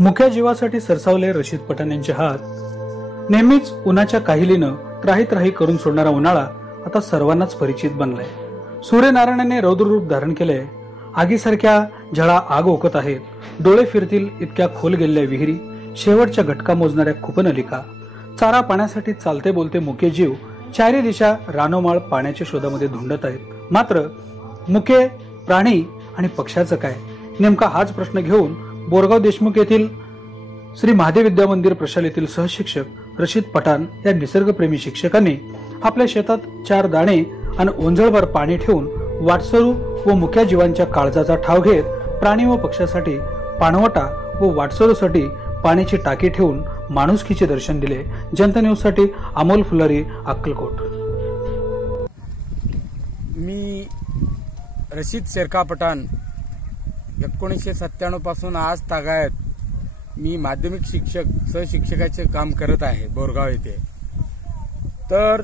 मुख्या जीवासाठी सरसावले रशीद पठाण यांचे हात. नेहमीच उन्हाच्या काहिलीनं त्राही त्राही करून सोडणारा उन्हाळा आता सर्वांनाच परिचित बनलाय. सूर्यनारायणाने रौद्ररूप धारण केलंय आगीसारख्या झळा आग ओकत आहेत. डोळे फिरतील इतक्या खोल गेलेल्या विहिरी शेवटच्या घटका मोजणाऱ्या खुपनलिका. चारा पाण्यासाठी चालते बोलते मुके जीव चारी दिशा रानोमाळ पाण्याच्या शोधामध्ये धुंडत आहेत. मात्र मुके प्राणी आणि पक्ष्याचं काय? नेमका हाच प्रश्न घेऊन बोरगाव देशमुख येथील श्री महादेव विद्या मंदिर प्रशालेतील सहशिक्षक रशीद पठाण या निसर्गप्रेमी शिक्षकांनी आपल्या शेतात चार दाणे आणि ओंजळभर पाणी ठेवून वाटसरू व मुख्या जीवांच्या काळजाचा ठाव घेत प्राणी व पक्षासाठी पाणवटा व वाटसरूसाठी पाण्याची टाकी ठेवून माणुसकीचे दर्शन दिले. जनता न्यूजसाठी अमोल फुलारी अक्कलकोट. मी रशीद शेरका पठाण एकोणीसशे सत्त्याण्णवपासून आज तागायत मी माध्यमिक शिक्षक सहशिक्षकाचे काम करत आहे बोरगाव येथे. तर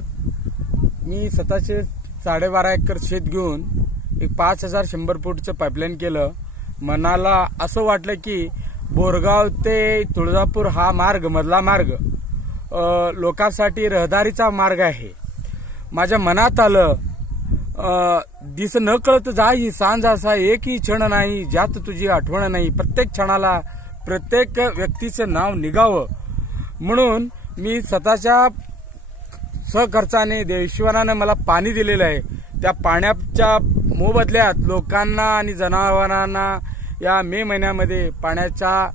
मी स्वतःचे साडेबारा एकर शेत घेऊन एक पाच हजार शंभर फूटचं पाईपलाईन केलं. मनाला असं वाटलं की बोरगाव ते तुळजापूर हा मार्ग मधला मार्ग लोकांसाठी रहदारीचा मार्ग आहे. माझ्या मनात आलं दिस न कळत जाई सांज असा एकही क्षण नाही ज्यात तुझी आठवण नाही. प्रत्येक क्षणाला प्रत्येक व्यक्तीचं नाव निघावं म्हणून मी स्वतःच्या सहखर्चाने देव- मला पाणी दिलेलं आहे. त्या पाण्याच्या मोबदल्यात लोकांना आणि जनावरांना या मे महिन्यामध्ये पाण्याचा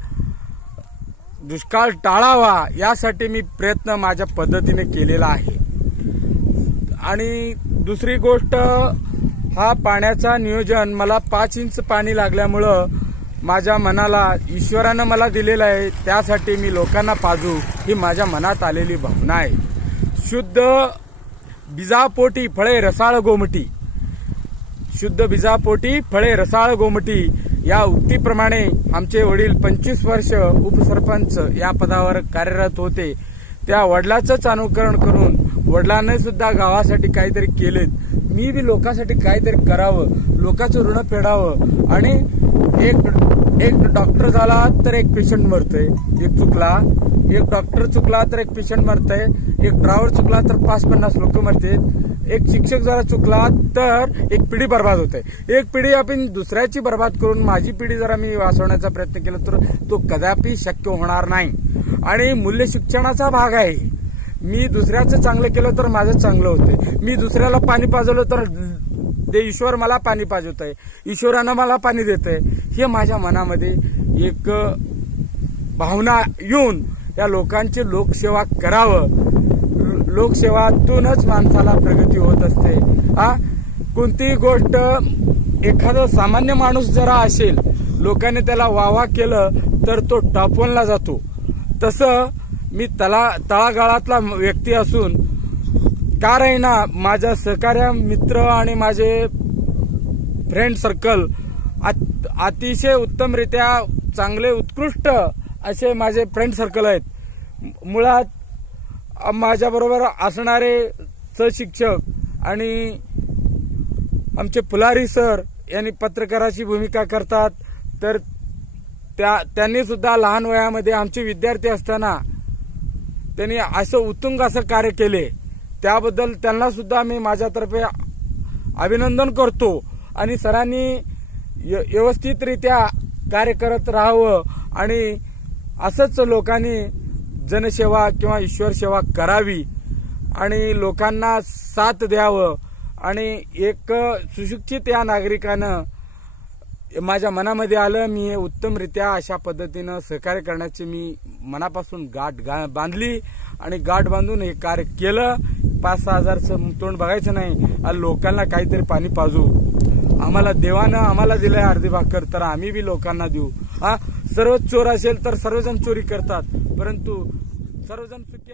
दुष्काळ टाळावा यासाठी मी प्रयत्न माझ्या पद्धतीने केलेला आहे. आणि दुसरी गोष्ट हा पाण्याचा नियोजन मला पाच इंच पाणी लागल्यामुळं माझ्या मनाला ईश्वरानं मला दिलेलं आहे त्यासाठी मी लोकांना पाजू ही माझ्या मनात आलेली भावना आहे. शुद्ध बिजापोटी फळे रसाळ गोमटी. शुद्ध बिजापोटी फळे रसाळ गोमटी या उक्तीप्रमाणे आमचे वडील पंचवीस वर्ष उपसरपंच या पदावर कार्यरत होते. त्या वडिलाचंच अनुकरण करून वडिलांनी सुद्धा गावासाठी काहीतरी केलेत. मी बी लोकांसाठी काहीतरी करावं लोकांचं ऋण फेडावं. आणि एक एक डॉक्टर झाला तर एक पेशंट मरतोय. एक चुकला एक डॉक्टर चुकला तर एक पेशंट मरतय. एक ड्रायव्हर चुकला तर पाच पन्नास लोक मरतील. एक शिक्षक जरा चुकला तर एक पिढी बर्बाद होते. एक पिढी आपण दुसऱ्याची बर्बाद करून माझी पिढी जरा मी वाचवण्याचा प्रयत्न केला तर तो कदापि शक्य होणार नाही. आणि मूल्य शिक्षणाचा भाग आहे. मी दुसऱ्याचं चांगलं केलं तर माझं चांगलं होतंय. मी दुसऱ्याला पाणी पाजवलं तर ते ईश्वर मला पाणी पाजवत आहे ईश्वरानं मला पाणी देत आहे हे माझ्या मनामध्ये एक भावना येऊन या लोकांची लोकसेवा करावं. लोकसेवातूनच माणसाला प्रगती होत असते. हा कोणतीही गोष्ट एखादा सामान्य माणूस जरा असेल लोकांनी त्याला वावा केलं तर तो टापवनला जातो. तसं मी तला तळागाळातला व्यक्ती असून का राहीना माझ्या सहकार्य मित्र आणि माझे फ्रेंड सर्कल अतिशय उत्तमरित्या चांगले उत्कृष्ट असे माझे फ्रेंड सर्कल आहेत. मुळात माझ्याबरोबर असणारे सहशिक्षक आणि आमचे फुलारी सर यांनी पत्रकाराची भूमिका करतात. तर त्या त्यांनी सुद्धा लहान वयामध्ये आमचे विद्यार्थी असताना त्यांनी असं उत्तुंग असं कार्य केले. त्याबद्दल त्यांना सुद्धा मी माझ्यातर्फे अभिनंदन करतो. आणि सरांनी य- व्यवस्थितरित्या कार्य करत राहावं आणि असंच लोकांनी जनसेवा किंवा ईश्वर सेवा करावी आणि लोकांना साथ द्यावं. आणि एक सुशिक्षित या नागरिकानं माझ्या मनामध्ये आलं मी हे उत्तमरित्या अशा पद्धतीनं सहकार्य करण्याची मी मनापासून गाठ गा बांधली आणि गाठ बांधून हे कार्य केलं. पाच सहा हजारचं तोंड बघायचं नाही आणि लोकांना काहीतरी पाणी पाजू. आम्हाला देवानं आम्हाला दिलंय अर्धी भाकर तर आम्ही बी लोकांना देऊ. हा सर्वच चोर असेल तर सर्वजण चोरी करतात. परंतु सर्वजण चुकी